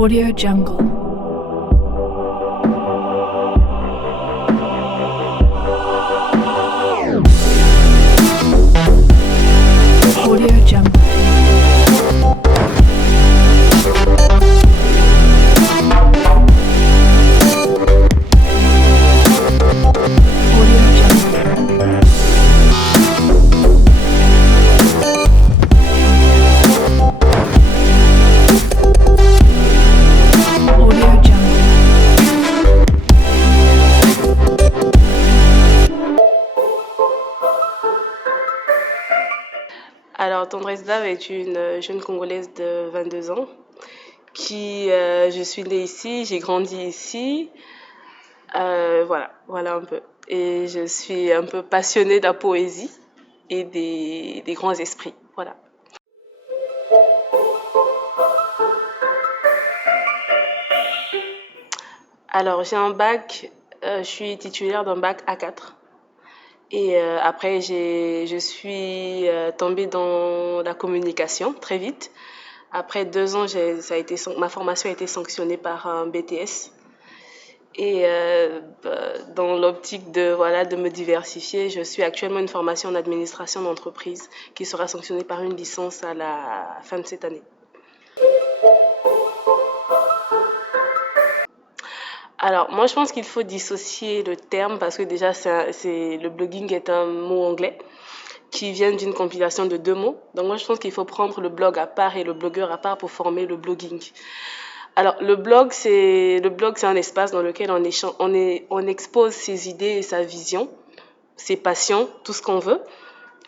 Audio Jungle. Audio Jungle. Audio Jungle. Audio Jungle. Alors, Tendresse Dave est une jeune Congolaise de 22 ans je suis née ici, j'ai grandi ici, voilà un peu. Et je suis un peu passionnée de la poésie et des grands esprits, voilà. Alors, j'ai un bac, je suis titulaire d'un bac A4. Et après, je suis tombée dans la communication très vite. Après 2 ans, ma formation a été sanctionnée par un BTS. Et dans l'optique de me diversifier, je suis actuellement une formation en administration d'entreprise qui sera sanctionnée par une licence à la fin de cette année. Alors, moi, je pense qu'il faut dissocier le terme parce que déjà, le blogging est un mot anglais qui vient d'une compilation de 2 mots. Donc, moi, je pense qu'il faut prendre le blog à part et le blogueur à part pour former le blogging. Alors, le blog, c'est un espace dans lequel on expose ses idées et sa vision, ses passions, tout ce qu'on veut.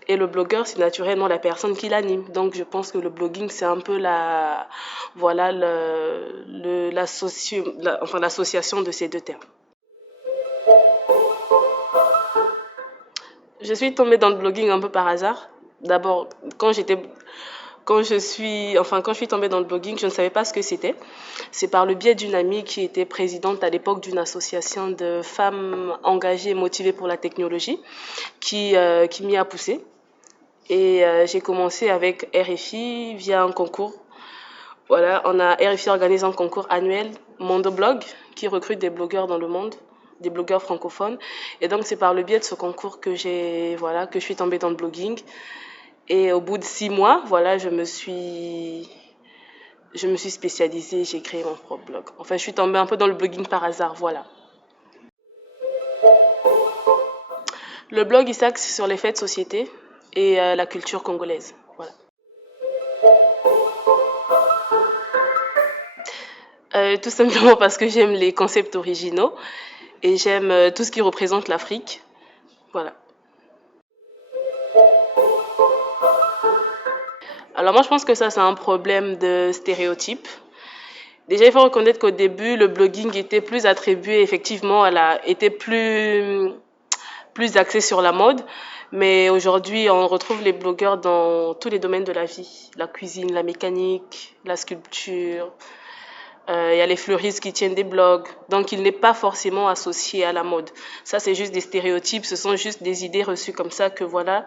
Et le blogueur, c'est naturellement la personne qui l'anime. Donc, je pense que le blogging, c'est un peu l'association de ces deux termes. Je suis tombée dans le blogging un peu par hasard. D'abord, quand je suis tombée dans le blogging, je ne savais pas ce que c'était. C'est par le biais d'une amie qui était présidente à l'époque d'une association de femmes engagées et motivées pour la technologie qui m'y a poussée. Et j'ai commencé avec RFI via un concours. Voilà, RFI organise un concours annuel, Mondoblog, qui recrute des blogueurs dans le monde, des blogueurs francophones. Et donc, c'est par le biais de ce concours que je suis tombée dans le blogging. Et au bout de 6 mois, je me suis spécialisée, j'ai créé mon propre blog. Enfin, je suis tombée un peu dans le blogging par hasard, voilà. Le blog, il s'axe sur les faits de société et la culture congolaise, voilà. Tout simplement parce que j'aime les concepts originaux et j'aime tout ce qui représente l'Afrique, voilà. Alors moi, je pense que ça, c'est un problème de stéréotype. Déjà, il faut reconnaître qu'au début, le blogging était plus attribué, effectivement, était plus axé sur la mode. Mais aujourd'hui, on retrouve les blogueurs dans tous les domaines de la vie. La cuisine, la mécanique, la sculpture. Il y a les fleuristes qui tiennent des blogs. Donc, il n'est pas forcément associé à la mode. Ça, c'est juste des stéréotypes. Ce sont juste des idées reçues comme ça que voilà.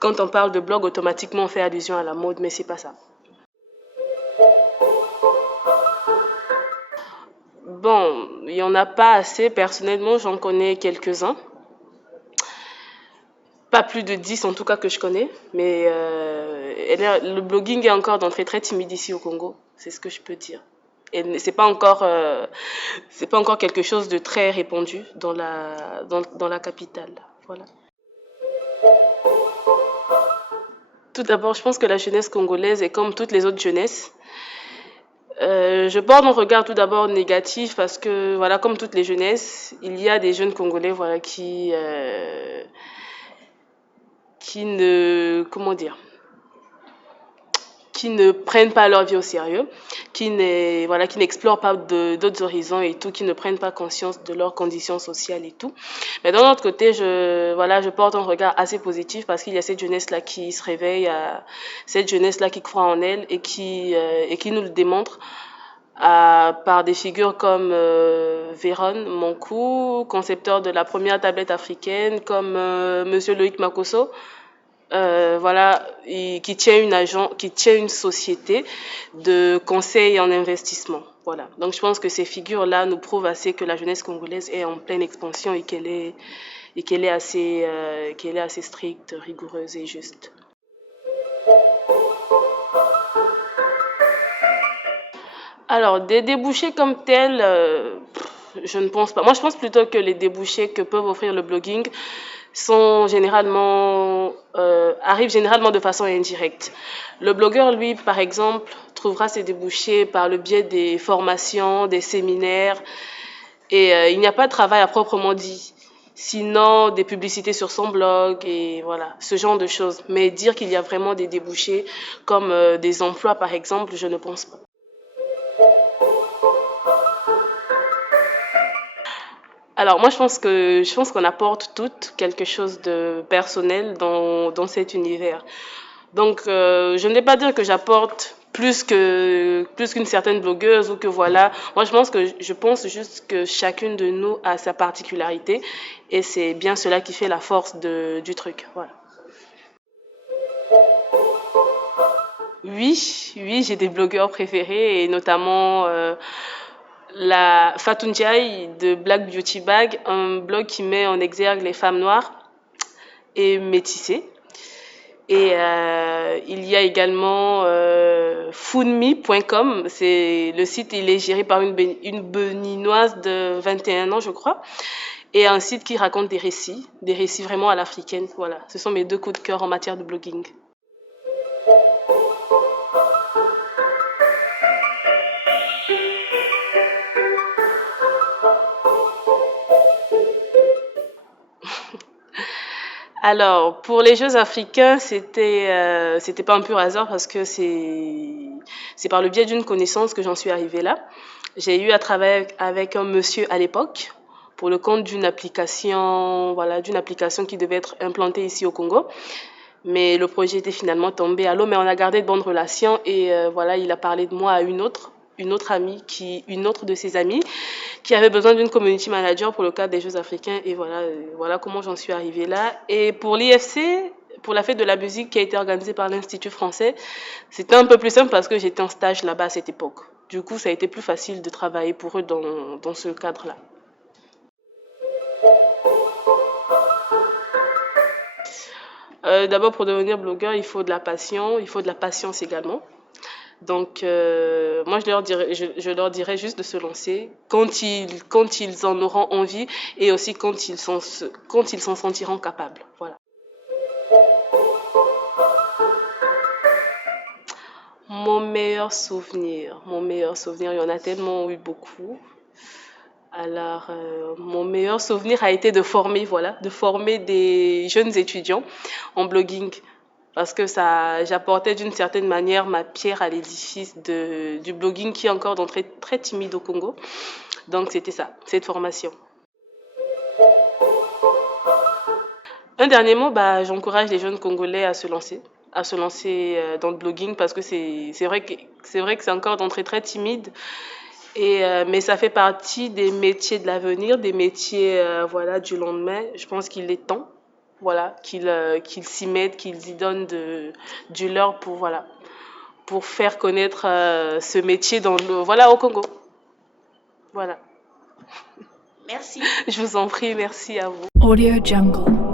Quand on parle de blog, automatiquement, on fait allusion à la mode, mais c'est pas ça. Bon, il n'y en a pas assez. Personnellement, j'en connais quelques-uns. Pas plus de 10 en tout cas que je connais. Mais le blogging est encore d'entrée très timide ici au Congo. C'est ce que je peux dire. Et c'est pas encore quelque chose de très répandu dans la capitale. Voilà. Tout d'abord, je pense que la jeunesse congolaise est comme toutes les autres jeunesses. Je porte un regard tout d'abord négatif parce que, voilà, comme toutes les jeunesses, il y a des jeunes Congolais, voilà, qui ne prennent pas leur vie au sérieux, qui n'explorent pas d'autres horizons et tout, qui ne prennent pas conscience de leurs conditions sociales et tout. Mais d'un autre côté, je porte un regard assez positif parce qu'il y a cette jeunesse-là qui se réveille, cette jeunesse-là qui croit en elle et qui nous le démontre par des figures comme Véron Monkou, concepteur de la première tablette africaine, comme Monsieur Loïc Makosso, qui tient une société de conseil en investissement. Voilà. Donc je pense que ces figures-là nous prouvent assez que la jeunesse congolaise est en pleine expansion et qu'elle est assez stricte, rigoureuse et juste. Alors, des débouchés comme tels, je ne pense pas. Moi, je pense plutôt que les débouchés que peuvent offrir le blogging arrivent généralement de façon indirecte. Le blogueur, lui, par exemple, trouvera ses débouchés par le biais des formations, des séminaires, et il n'y a pas de travail à proprement dit. Sinon, des publicités sur son blog et voilà, ce genre de choses. Mais dire qu'il y a vraiment des débouchés comme des emplois, par exemple, je ne pense pas. Alors moi je pense qu'on apporte toutes quelque chose de personnel dans cet univers. Donc je ne vais pas dire que j'apporte plus qu'une certaine blogueuse ou que voilà. Moi je pense juste que chacune de nous a sa particularité et c'est bien cela qui fait la force du truc. Voilà. Oui, j'ai des blogueurs préférés et notamment la Fatou Ndiaye de Black Beauty Bag, un blog qui met en exergue les femmes noires et métissées. Et il y a également foodme.com, c'est le site, il est géré par une béninoise de 21 ans, je crois, et un site qui raconte des récits vraiment à l'africaine. Voilà, ce sont mes deux coups de cœur en matière de blogging. Alors, pour les Jeux africains, c'était pas un pur hasard parce que c'est par le biais d'une connaissance que j'en suis arrivée là. J'ai eu à travailler avec un monsieur à l'époque pour le compte d'une application, voilà, d'une application qui devait être implantée ici au Congo. Mais le projet était finalement tombé à l'eau, mais on a gardé de bonnes relations et voilà, il a parlé de moi à une autre amie, une autre de ses amies qui avait besoin d'une community manager pour le cadre des Jeux africains et voilà, voilà comment j'en suis arrivée là. Et pour l'IFC, pour la fête de la musique qui a été organisée par l'Institut français, c'était un peu plus simple parce que j'étais en stage là-bas à cette époque. Du coup, ça a été plus facile de travailler pour eux dans ce cadre-là. D'abord, pour devenir blogueur, il faut de la passion, il faut de la patience également. Donc, moi, je leur dirais juste de se lancer quand ils en auront envie et aussi quand ils s'en sentiront capables. Voilà. Mon meilleur souvenir, il y en a tellement eu beaucoup. Alors, mon meilleur souvenir a été de former, voilà, de former des jeunes étudiants en blogging. Parce que ça, j'apportais d'une certaine manière ma pierre à l'édifice du blogging qui est encore d'entrée très timide au Congo. Donc c'était ça, cette formation. Un dernier mot, bah, j'encourage les jeunes Congolais à se lancer dans le blogging parce que c'est vrai que c'est encore d'entrée très timide. Et, mais ça fait partie des métiers de l'avenir, des métiers voilà, du lendemain. Je pense qu'il est temps voilà, qu'ils s'y mettent, qu'ils y donnent du leur pour, voilà, pour faire connaître ce métier voilà, au Congo. Voilà. Merci. Je vous en prie, merci à vous. Audio Jungle.